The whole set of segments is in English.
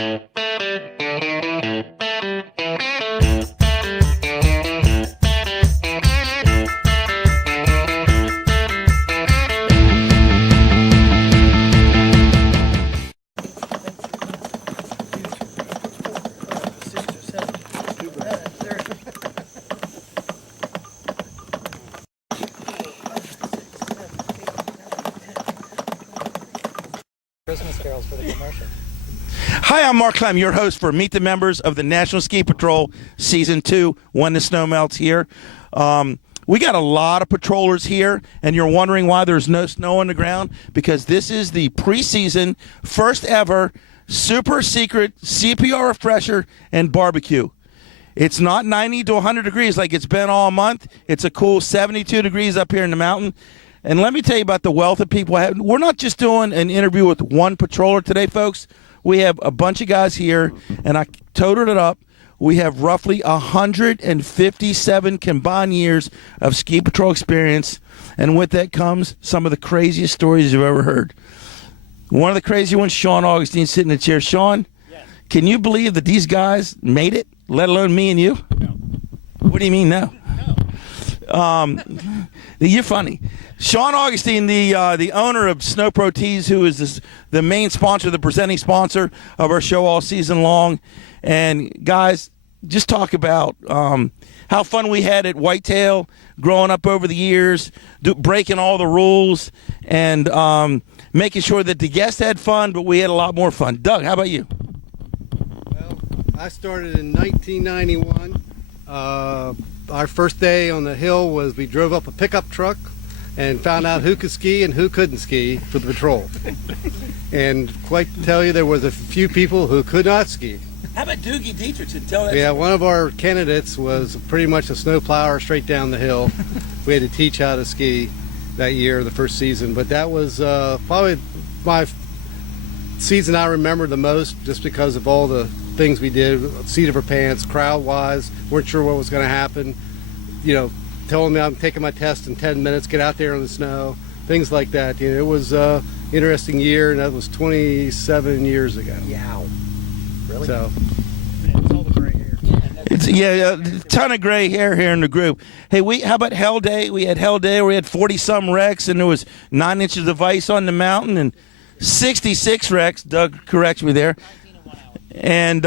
Christmas carols for the commercial. Hi, I'm Mark Clem, your host for Meet the Members of the National Ski Patrol Season 2, When the Snow Melts here. We got a lot of patrollers here, and you're wondering why there's no snow on the ground, because this is the preseason, first ever, super secret CPR refresher and barbecue. It's not 90 to 100 degrees like it's been all month. It's a cool 72 degrees up here in the mountain. And let me tell you about the wealth of people. We're not just doing an interview with one patroller today, folks. We have a bunch of guys here, and I totaled it up. We have roughly 157 combined years of ski patrol experience, and with that comes some of the craziest stories you've ever heard. One of the crazy ones, Sean Augustine, sitting in the chair. Sean, yes. Can you believe that these guys made it, let alone me and you? No. What do you mean no? You're funny. Sean Augustine, the owner of Snow Pro Tees, who is the main sponsor, the presenting sponsor of our show all season long. And guys, just talk about how fun we had at Whitetail, growing up over the years, breaking all the rules, and making sure that the guests had fun, but we had a lot more fun. Doug, how about you? Well, I started in 1991. Our first day on the hill was we drove up a pickup truck and found out who could ski and who couldn't ski for the patrol. And quite to tell you, there was a few people who could not ski. How about Doogie Dietrichson? Tell that. Yeah, one of our candidates was pretty much a snow plower straight down the hill. We had to teach how to ski that year, the first season. But that was probably my season I remember the most, just because of all the things we did, seat of our pants, crowd-wise, weren't sure what was going to happen. You know, telling me I'm taking my test in 10 minutes, get out there in the snow, things like that. You know, it was an interesting year, and that was 27 years ago. Yeah. Really? So. Man, it's all the gray hair. It's a ton of gray hair here in the group. Hey, how about Hell Day? We had Hell Day where we had 40-some wrecks, and there was 9 inches of ice on the mountain, and 66 wrecks. Doug corrects me there. And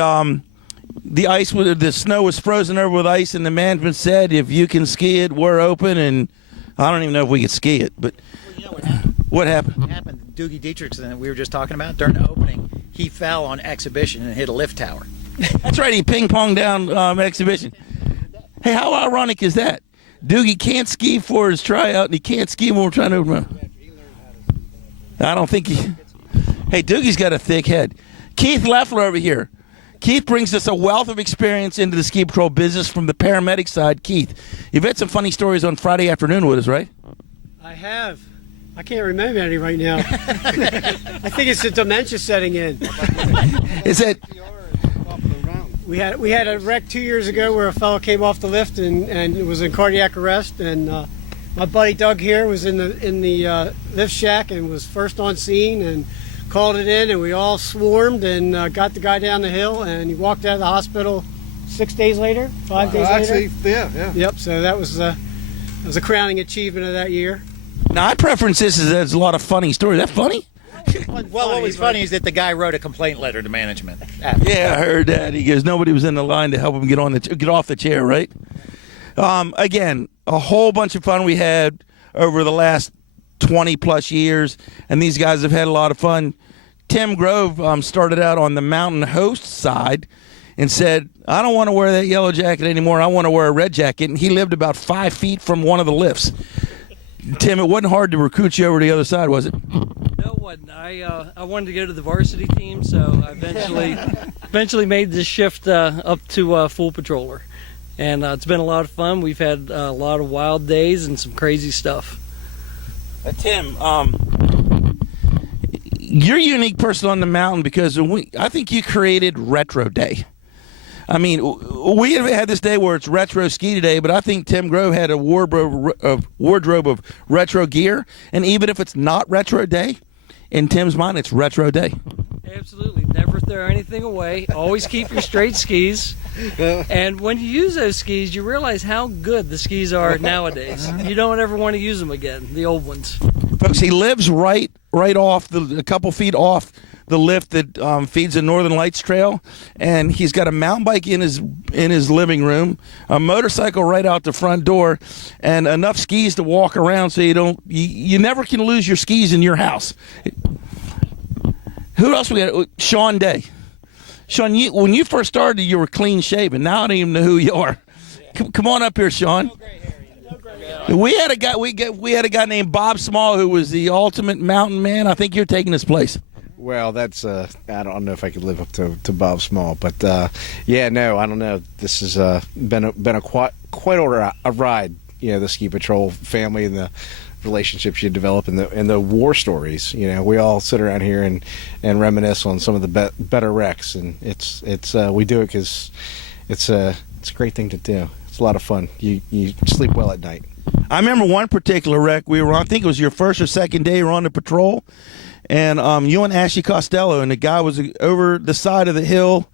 the snow was frozen over with ice, and the management said, if you can ski it, we're open. And I don't even know if we could ski it, but well, you know what happened? What happened? What happened? Doogie Dietrichson, that we were just talking about, during the opening, he fell on exhibition and hit a lift tower. That's right, he ping-ponged down exhibition. Hey, how ironic is that? Doogie can't ski for his tryout, and he can't ski when we're trying to open him. I don't think he... Hey, Doogie's got a thick head. Keith Leffler over here. Keith brings us a wealth of experience into the ski patrol business from the paramedic side. Keith, you've had some funny stories on Friday afternoon with us, right? I have. I can't remember any right now. I think it's the dementia setting in. Is it? We had a wreck 2 years ago where a fellow came off the lift and was in cardiac arrest, and my buddy Doug here was in the lift shack and was first on scene and called it in, and we all swarmed and got the guy down the hill, and he walked out of the hospital 6 days later, 5 days later. Actually, yeah. Yep. So that was a crowning achievement of that year. Now, I preference this as there's a lot of funny stories. Is that funny? Well, what was funny is that the guy wrote a complaint letter to management. Yeah, I heard that. He goes, nobody was in the line to help him get off the chair, right? Again, a whole bunch of fun we had over the last 20-plus years, and these guys have had a lot of fun. Tim Grove started out on the mountain host side and said, I don't want to wear that yellow jacket anymore. I want to wear a red jacket, and he lived about 5 feet from one of the lifts. Tim, it wasn't hard to recruit you over to the other side, was it? No, it wasn't. I wanted to go to the varsity team, so I eventually made the shift up to full patroller. And it's been a lot of fun. We've had a lot of wild days and some crazy stuff. Tim, you're a unique person on the mountain because I think you created Retro Day. I mean, we have had this day where it's Retro Ski Day, but I think Tim Grove had a wardrobe of retro gear. And even if it's not Retro Day, in Tim's mind, it's Retro Day. Absolutely. Never throw anything away. Always keep your straight skis. And when you use those skis, you realize how good the skis are nowadays. You don't ever want to use them again, the old ones. Folks, he lives right off a couple feet off the lift that feeds the Northern Lights Trail, and he's got a mountain bike in his living room, a motorcycle right out the front door, and enough skis to walk around so you never can lose your skis in your house. Who else we got? Sean Day. Sean, when you first started, you were clean shaven. Now I don't even know who you are. Come on up here, Sean. We had a guy named Bob Small who was the ultimate mountain man. I think you're taking his place. Well, that's I don't know if I could live up to Bob Small, but yeah, no, I don't know. This has been a quite a ride. You know, the ski patrol family and the relationships you develop and the war stories. You know, we all sit around here and reminisce on some of the better wrecks, and it's we do it because it's a great thing to do. It's a lot of fun. You sleep well at night. I remember one particular wreck we were on. I think it was your first or second day you were on the patrol, and you and Ashley Costello, and the guy was over the side of the hill.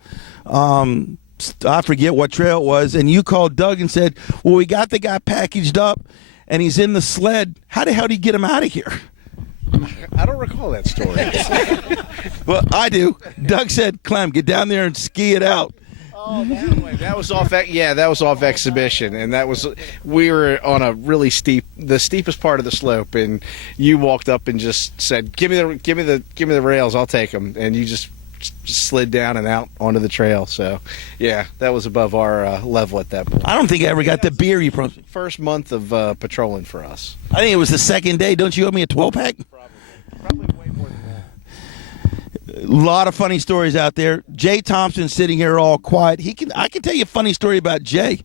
I forget what trail it was, and you called Doug and said, well, we got the guy packaged up, and he's in the sled. How the hell do you get him out of here? I don't recall that story. Well, I do. Doug said, Clem, get down there and ski it out. Oh, that was off. Yeah, that was off exhibition, and we were on a really the steepest part of the slope, and you walked up and just said, "Give me the rails, I'll take them," and you just slid down and out onto the trail. So, yeah, that was above our level at that point. I don't think I ever got the beer you promised. First month of patrolling for us. I think it was the second day. Don't you owe me a 12-pack? Probably way more than that. A lot of funny stories out there. Jay Thompson sitting here all quiet. I can tell you a funny story about Jay.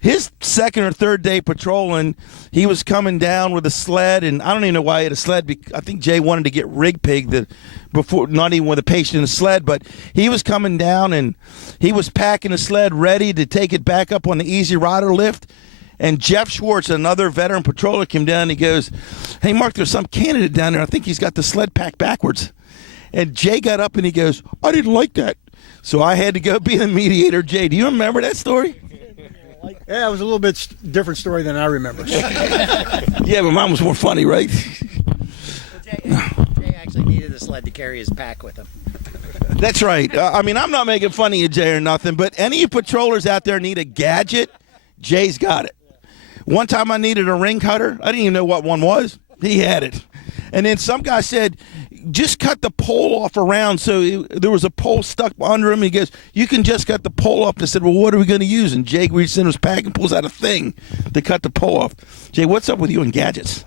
His second or third day patrolling, he was coming down with a sled, and I don't even know why he had a sled. I think Jay wanted to get rig pigged before, not even with a patient in a sled, but he was coming down and he was packing a sled ready to take it back up on the Easy Rider lift. And Jeff Schwartz, another veteran patroller, came down and he goes, "Hey, Mark, there's some candidate down there. I think he's got the sled packed backwards." And Jay got up and he goes, "I didn't like that." So I had to go be the mediator. Jay, do you remember that story? Yeah, it was a little bit different story than I remember. Yeah, but mine was more funny, right? Well, Jay actually needed a sled to carry his pack with him. That's right. I mean, I'm not making fun of you, Jay, or nothing, but any of you patrollers out there need a gadget, Jay's got it. One time I needed a ring cutter. I didn't even know what one was. He had it. And then some guy said, just cut the pole off around. So there was a pole stuck under him. He goes, "You can just cut the pole off." I said, "Well, what are we going to use?" And Jay reaches in his pack and pulls out a thing to cut the pole off. Jay, what's up with you and gadgets?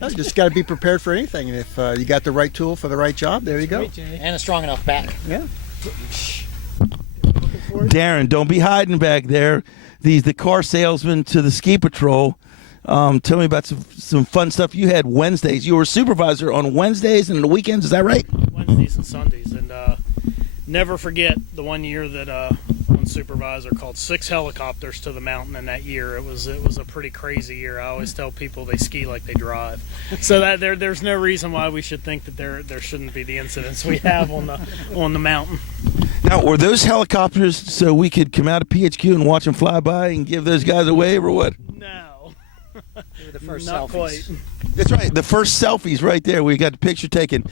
You just got to be prepared for anything. And if you got the right tool for the right job, there you go. And a strong enough back. Yeah. Darren, don't be hiding back there. The car salesman to the ski patrol. Tell me about some fun stuff you had Wednesdays. You were a supervisor on Wednesdays and the weekends, is that right? Wednesdays and Sundays, and never forget the one year that one supervisor called 6 helicopters to the mountain in that year. It was a pretty crazy year. I always tell people they ski like they drive, so that there's no reason why we should think that there shouldn't be the incidents we have on the mountain. Now, were those helicopters so we could come out of PHQ and watch them fly by and give those guys a wave or what? No. They were the first Not selfies. quite. That's right. The first selfies right there. We got the picture taken.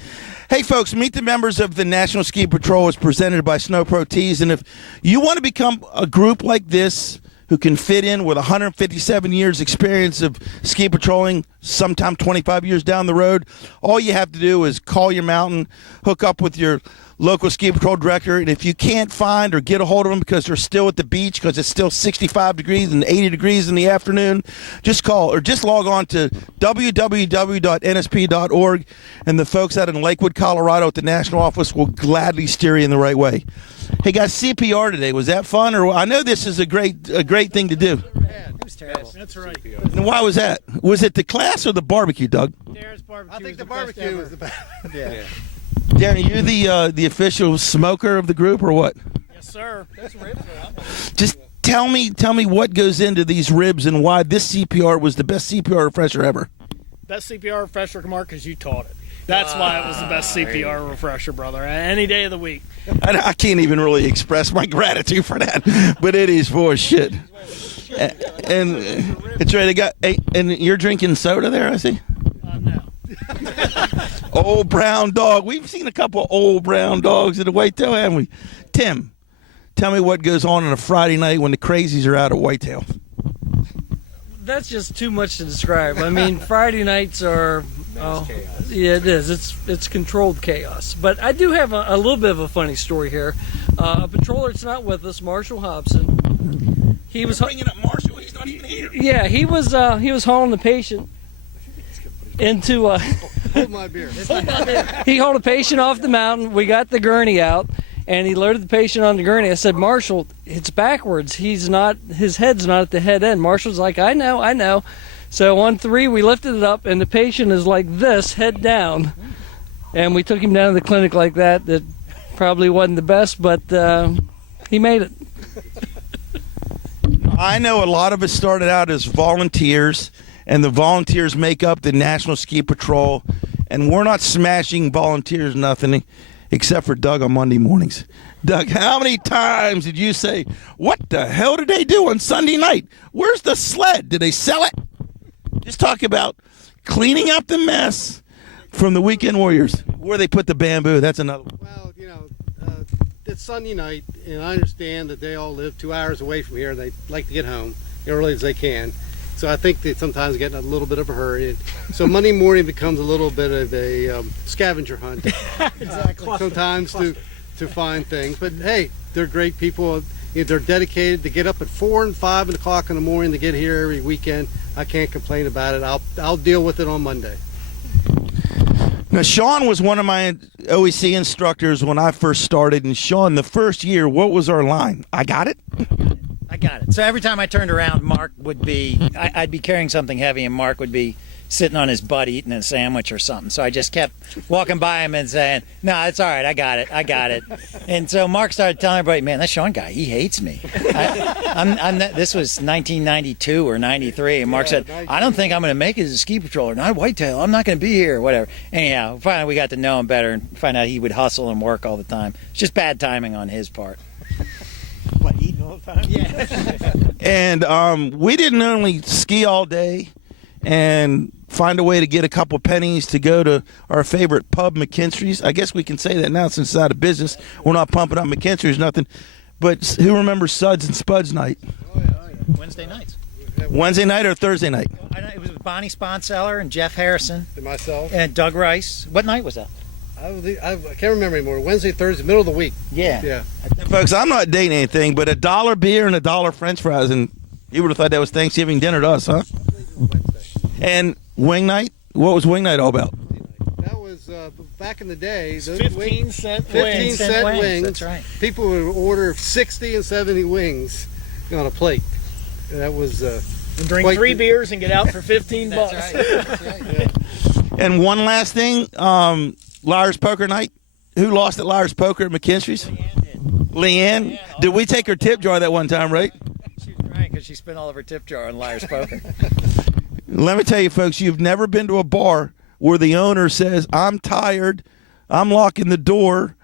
Hey, folks, meet the members of the National Ski Patrol as presented by Snow Pro Tees. And if you want to become a group like this who can fit in with 157 years experience of ski patrolling, sometime 25 years down the road, all you have to do is call your mountain, hook up with your local ski patrol director, and if you can't find or get a hold of them because they're still at the beach because it's still 65 degrees and 80 degrees in the afternoon, just call or just log on to www.nsp.org, and the folks out in Lakewood, Colorado at the national office will gladly steer you in the right way. Hey guys, CPR today, was that fun? Or I know this is a great thing to do. It was terrible. That's right. And why was that? Was it the class or the barbecue, Doug? Darren's barbecue. I think the was best barbecue ever. was the best. Yeah. Darren, you're the official smoker of the group or what? Yes, sir. Just tell me what goes into these ribs and why this CPR was the best CPR refresher ever. Best CPR refresher, Mark, because you taught it. That's why it was the best CPR refresher, brother. Any day of the week. I can't even really express my gratitude for that, but it is for shit. And it's ready to go. Hey, and you're drinking soda there, I see? No. Old brown dog. We've seen a couple of old brown dogs at the Whitetail, haven't we? Tim, tell me what goes on a Friday night when the crazies are out at Whitetail. That's just too much to describe. I mean, Friday nights are chaos. Yeah, it is. It's controlled chaos. But I do have a little bit of a funny story here. A patroller that's not with us, Marshall Hobson. He was bringing up Marshall. He's not even here. Yeah, he was hauling the patient into. Hold my beer. He hauled a patient off the mountain. We got the gurney out, and he loaded the patient on the gurney. I said, Marshall, it's backwards. His head's not at the head end. Marshall's like, I know. So on 3, we lifted it up, and the patient is like this, head down. And we took him down to the clinic like that. That probably wasn't the best, but he made it. I know a lot of us started out as volunteers, and the volunteers make up the National Ski Patrol, and we're not smashing volunteers nothing except for Doug on Monday mornings. Doug, how many times did you say, what the hell did they do on Sunday night? Where's the sled? Did they sell it? Just talk about cleaning up the mess from the Weekend Warriors. Where they put the bamboo, that's another one. Well, it's Sunday night, and I understand that they all live 2 hours away from here, and they like to get home as early as they can. So I think they sometimes get in a little bit of a hurry. And so Monday morning becomes a little bit of a scavenger hunt. Exactly. Sometimes to find things. But hey, they're great people. They're dedicated to get up at 4 and 5 o'clock in the morning to get here every weekend. I can't complain about it. I'll deal with it on Monday. Now, Sean was one of my OEC instructors when I first started. And Sean, the first year, what was our line? I got it? I got it. So every time I turned around, Mark would be, I'd be carrying something heavy, and Mark would be sitting on his butt eating a sandwich or something. So I just kept walking by him and saying, no, it's all right. I got it. And so Mark started telling everybody, man, that Sean guy, he hates me. This was 1992 or 93. And Mark said, I don't think I'm going to make it as a ski patroller. Not Whitetail. I'm not going to be here or whatever. Anyhow, finally we got to know him better and find out he would hustle and work all the time. It's just bad timing on his part. What, eating all the time? Yeah. And we didn't only ski all day and find a way to get a couple pennies to go to our favorite pub, McKinstry's. I guess we can say that now since it's out of business. We're not pumping up McKinstry's, nothing. But who remembers Suds and Spuds night? Oh, yeah. Wednesday nights. Wednesday night or Thursday night? It was with Bonnie Sponseller and Jeff Harrison. And myself. And Doug Rice. What night was that? I can't remember anymore. Wednesday, Thursday, middle of the week. Yeah. Folks, I'm not dating anything, but $1 beer and $1 French fries, and you would have thought that was Thanksgiving dinner to us, huh? And wing night? What was wing night all about? That was back in the day. Those 15-cent 15-cent wings. That's right. People would order 60 and 70 wings on a plate. And that was And drink quite 3 beers and get out for $15. That's right. And one last thing, Liar's Poker night. Who lost at Liar's Poker at McKinstry's? Leanne. Did we take her tip jar that one time, right? She was crying because she spent all of her tip jar on Liar's Poker. Let me tell you, folks, you've never been to a bar where the owner says, I'm tired, I'm locking the door,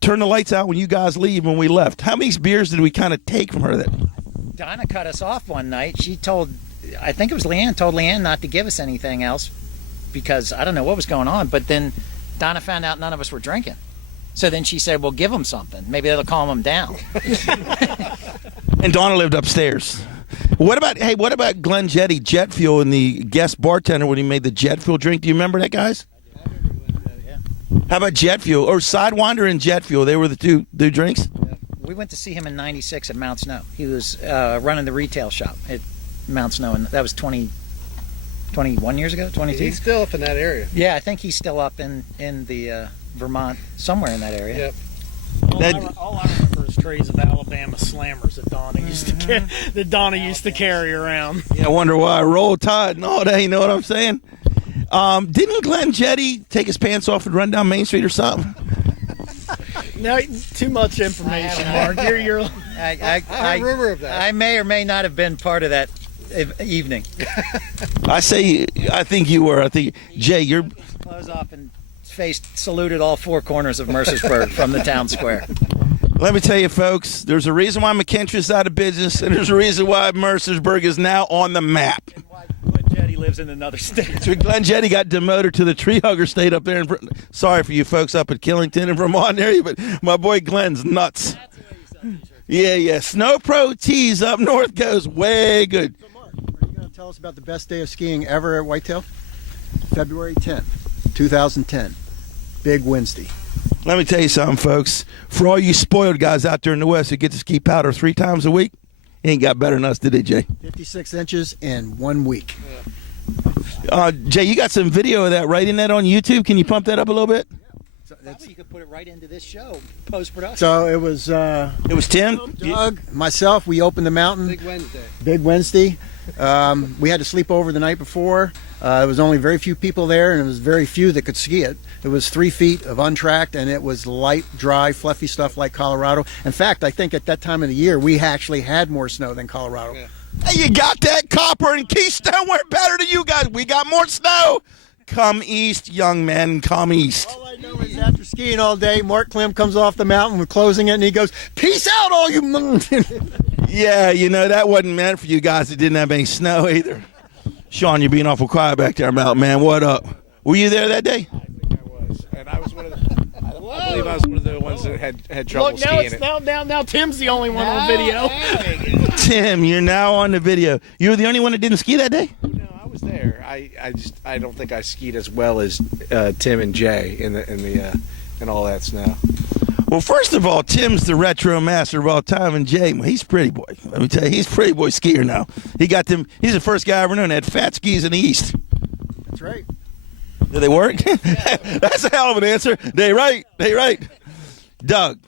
turn the lights out when you guys leave when we left. How many beers did we kind of take from her? Donna cut us off one night. I think it was Leanne, told Leanne not to give us anything else because I don't know what was going on. But then Donna found out none of us were drinking. So then she said, well, give them something. Maybe that'll calm them down. And Donna lived upstairs. What about Glenn Jetty, Jet Fuel, and the guest bartender when he made the Jet Fuel drink? Do you remember that, guys? How about Jet Fuel or Sidewinder and Jet Fuel? They were the two drinks. We went to see him in '96 at Mount Snow. He was running the retail shop at Mount Snow, and that was 21 years ago, 22. he's still up in that area. Yeah, I think he's still up in the Vermont, somewhere in that area. Yep. All I remember is trays of Alabama Slammers that Donna used to carry around. Yeah, I wonder why I roll Tide and all that. You know what I'm saying? Didn't Glenn Jetty take his pants off and run down Main Street or something? No, too much information, Mark. You're I remember of that. I may or may not have been part of that evening. I think you were. I think, Jay, you're... Clothes off and faced, saluted all four corners of Mercersburg from the town square. Let me tell you, folks, there's a reason why McKinstry's out of business, and there's a reason why Mercersburg is now on the map. And why Glenn Jetty lives in another state. So Glenn Jetty got demoted to the tree hugger state up there. Sorry for you folks up at Killington and Vermont area, but my boy Glenn's nuts. That's the way you sell t-shirts. Yeah. Snow Pro Tees up north goes way good. So Mark, are you going to tell us about the best day of skiing ever at Whitetail? February 10th, 2010. Big Wednesday. Let me tell you something, folks. For all you spoiled guys out there in the West who get to ski powder 3 times a week, ain't got better than us, did they, Jay? 56 inches in 1 week. Jay, you got some video of that, right? In that on YouTube? Can you pump that up a little bit? So, Probably you could put it right into this show, post-production. so it was It was Tim. Doug, myself, we opened the mountain. Big Wednesday. We had to sleep over the night before. There was only very few people there, and it was very few that could ski it. It was 3 feet of untracked, and it was light, dry, fluffy stuff like Colorado. In fact, I think at that time of the year, we actually had more snow than Colorado. Yeah. Hey, you got that, Copper and Keystone. We're better than you guys. We got more snow. Come east, young men. Come east. All I know is after skiing all day, Mark Klim comes off the mountain, we're closing it, and he goes, "Peace out, all you." Yeah, that wasn't meant for you guys that didn't have any snow either. Sean, you're being awful quiet back there, Mountain Man. What up? Were you there that day? I think I was, and I was one of the. I believe I was one of the ones that had trouble Look, now skiing it's it. now Tim's the only one on video. Tim, you're now on the video. You were the only one that didn't ski that day? No, I was there. I don't think I skied as well as Tim and Jay in all that snow. Well, first of all, Tim's the retro master of all time, and Jay, he's pretty boy. Let me tell you, he's pretty boy skier now. He got them. He's the first guy I ever known that had fat skis in the East. That's right. Do they work? That's a hell of an answer. They right. Doug,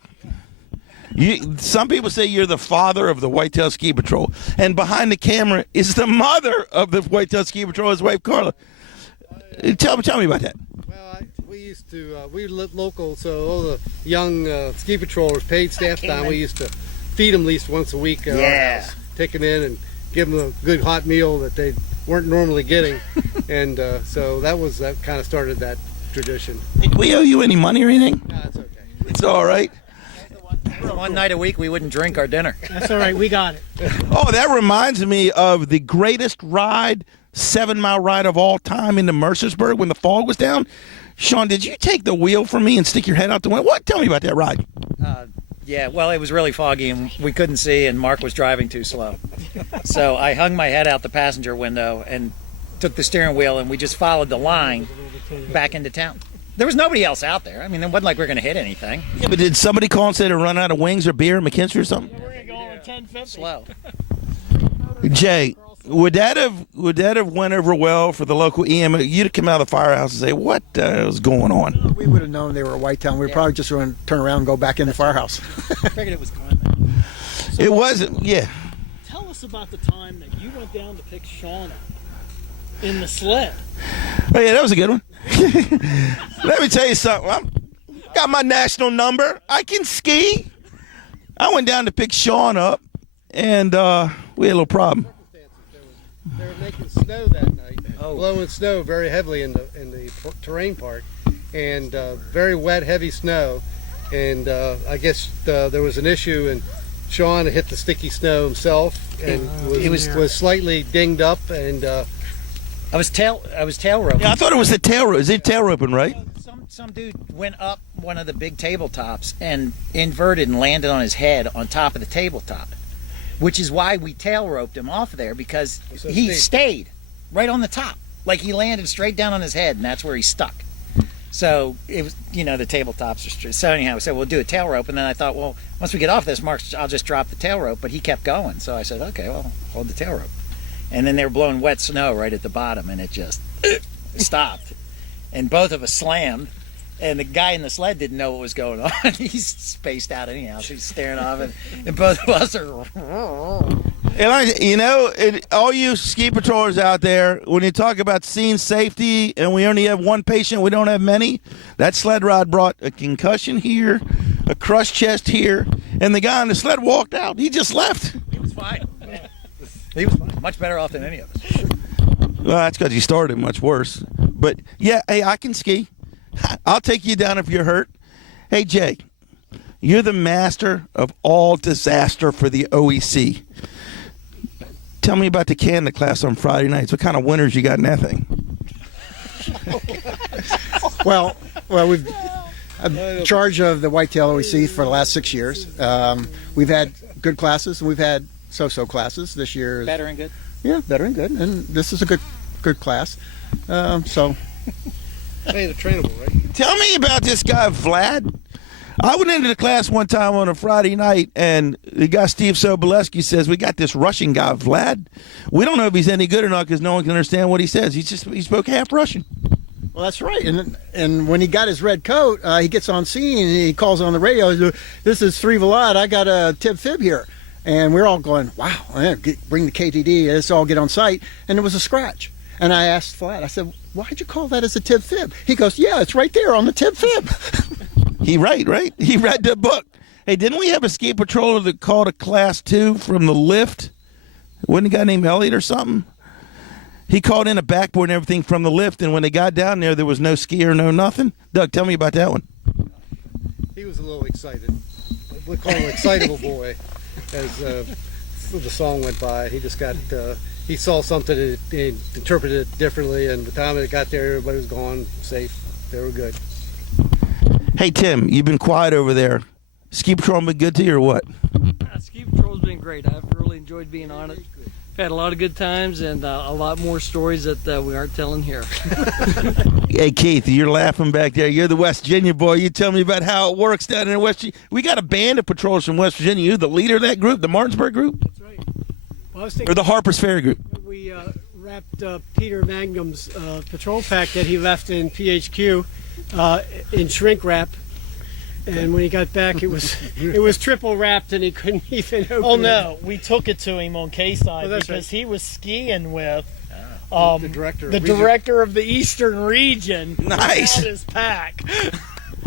some people say you're the father of the Whitetail Ski Patrol, and behind the camera is the mother of the Whitetail Ski Patrol, his wife Carla. Tell me about that. Well, we used to, we lived local, so all the young ski patrollers, paid staff time, we used to feed them at least once a week at our house. Take them in and give them a good hot meal that they weren't normally getting. And so that kind of started that tradition. Hey, do we owe you any money or anything? No, it's okay. It's all right. One night a week, we wouldn't drink our dinner. That's all right. We got it. Oh, that reminds me of the greatest ride, 7-mile ride of all time into Mercersburg when the fog was down. Sean, did you take the wheel from me and stick your head out the window? What? Tell me about that ride. Yeah, well, it was really foggy and we couldn't see, and Mark was driving too slow. So I hung my head out the passenger window and took the steering wheel, and we just followed the line back into town. There was nobody else out there. I mean, it wasn't like we were going to hit anything. Yeah, but did somebody call and say to run out of wings or beer, McKinstry or something? We're gonna go on 10:50. Slow. Jay, would that have went over well for the local EM? You'd have come out of the firehouse and say, "What is going on?" We would have known they were at Whitetown. We would probably just going to turn around and go back in the firehouse. I figured it was Glenn. It wasn't. Yeah. Tell us about the time that you went down to pick Sean up in the sled. Oh yeah, that was a good one. Let me tell you something. I got my national number. I can ski. I went down to pick Sean up, and we had a little problem. They were making snow that night, blowing snow very heavily in the terrain park, and very wet, heavy snow. And I guess there was an issue, and Sean hit the sticky snow himself, and was slightly dinged up. And I was tail roping. Yeah, I thought it was the tail rope. Is it tail roping, right? Some dude went up one of the big tabletops and inverted and landed on his head on top of the tabletop, which is why we tail roped him off there, because he stayed right on the top. Like he landed straight down on his head, and that's where he stuck. So it was, the tabletops are straight. So anyhow, we said we'll do a tail rope, and then I thought, well, once we get off this, Mark, I'll just drop the tail rope. But he kept going, so I said, okay, well, hold the tail rope. And then they were blowing wet snow right at the bottom, and it just stopped. And both of us slammed, and the guy in the sled didn't know what was going on. He's spaced out anyhow, so he's staring off, and both of us are... And all you ski patrollers out there, when you talk about scene safety and we only have one patient, we don't have many, that sled ride brought a concussion here, a crushed chest here, and the guy on the sled walked out. He just left. He was fine. He was fine. Much better off than any of us. Well, that's because he started much worse. But, yeah, hey, I can ski. I'll take you down if you're hurt. Hey, Jay, you're the master of all disaster for the OEC. Tell me about the Canada class on Friday nights. What kind of winners you got in that thing? Well, we've I'm in charge of the Whitetail OEC for the last 6 years. We've had good classes and we've had so-so classes. This year is Better and good. Yeah, better and good, and this is a good class. So, Hey, the trainable, right? Tell me about this guy, Vlad. I went into the class one time on a Friday night, and the guy, Steve Sobolewski, says, we got this Russian guy, Vlad. We don't know if he's any good or not because no one can understand what he says. He spoke half Russian. well, that's right. And when he got his red coat, he gets on scene and he calls on the radio. This is 3 Vlad. I got a tib fib here. And we're all going, wow, bring the KTD, let's all get on site. And it was a scratch. And I asked Vlad, I said, why'd you call that as a tib fib? He goes, yeah, it's right there on the tib fib. He right? He read the book. Hey, didn't we have a ski patroller that called a class 2 from the lift? Wasn't a guy named Elliot or something? He called in a backboard and everything from the lift, and when they got down there was no skier, no nothing. Doug, tell me about that one. He was a little excited. We call him Excitable Boy. As the song went by, he just got he saw something and he interpreted it differently, and by the time it got there, everybody was gone, safe. They were good. Hey, Tim, you've been quiet over there. Ski patrol been good to you or what? Ski Patrol's been great. I've really enjoyed being on it. I've had a lot of good times and a lot more stories that we aren't telling here. Hey, Keith, you're laughing back there. You're the West Virginia boy. You tell me about how it works down in West Virginia. We got a band of patrollers from West Virginia. You're the leader of that group, the Martinsburg group? That's right. Well, I was thinking Or the Harpers Ferry group? we wrapped Peter Magnum's patrol pack that he left in PHQ in shrink wrap. And when he got back, it was triple wrapped, and he couldn't even open it. Oh no, we took it to him on K-side that's because right. he was skiing with The director of the region. director of the Eastern Region. Nice. Without his pack.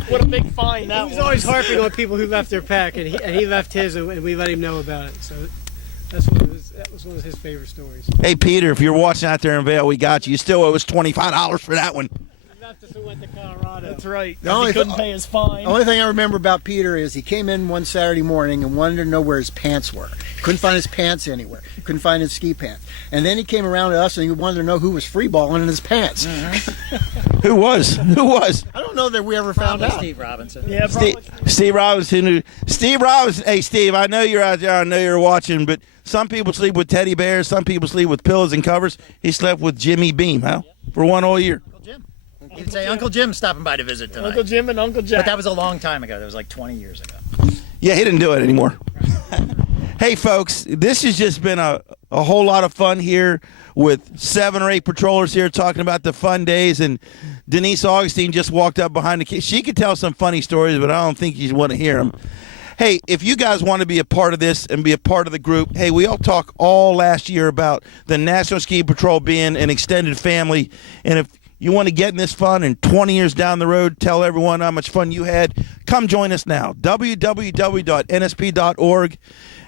What a big find that He was always harping on people who left their pack, and he left his, and we let him know about it. So that was one of his favorite stories. Hey, Peter, if you're watching out there in Vail, we got you. You still owe us $25 for that one. He left us and went to Colorado. That's right. The only He couldn't pay his fine. The only thing I remember about Peter is he came in one Saturday morning and wanted to know where his pants were. Couldn't find his pants anywhere. Couldn't find his ski pants. And then he came around to us and he wanted to know who was freeballing in his pants. Who was? I don't know that we ever found Probably out. Steve Robinson. Yeah, Steve, probably. Steve Robinson. Steve Robinson. Hey, Steve, I know you're out there. I know you're watching, but some people sleep with teddy bears. Some people sleep with pillows and covers. He slept with Jimmy Beam, huh? For one whole year. Uncle Jim. You'd say Uncle Jim's stopping by to visit tonight. Uncle Jim and Uncle Jack. But that was a long time ago. That was like 20 years ago. Yeah, he didn't do it anymore. Hey, folks, this has just been a whole lot of fun here with 7 or 8 patrollers here talking about the fun days. And Denise Augustine just walked up behind the kid. She could tell some funny stories, but I don't think you want to hear them. Hey, if you guys want to be a part of this and be a part of the group, hey, we all talked all last year about the National Ski Patrol being an extended family. And if you want to get in this fun and 20 years down the road, tell everyone how much fun you had, come join us now. www.nsp.org,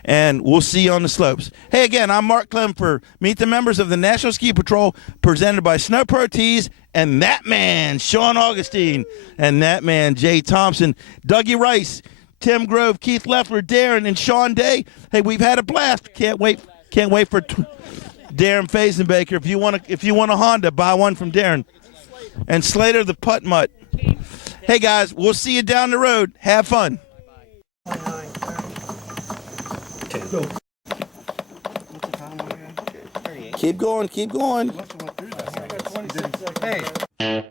and we'll see you on the slopes. Hey, again, I'm Mark Clem for Meet the Members of the National Ski Patrol, presented by Snow Pro Tees and that man, Sean Augustine, and that man, Jay Thompson, Dougie Rice, Tim Grove, Keith Leffler, Darren, and Sean Day. Hey, we've had a blast. Can't wait for Darren Fazenbaker. If you want a Honda, buy one from Darren. And Slater the Putt Mutt. Hey guys, we'll see you down the road. Have fun. Keep going. Hey.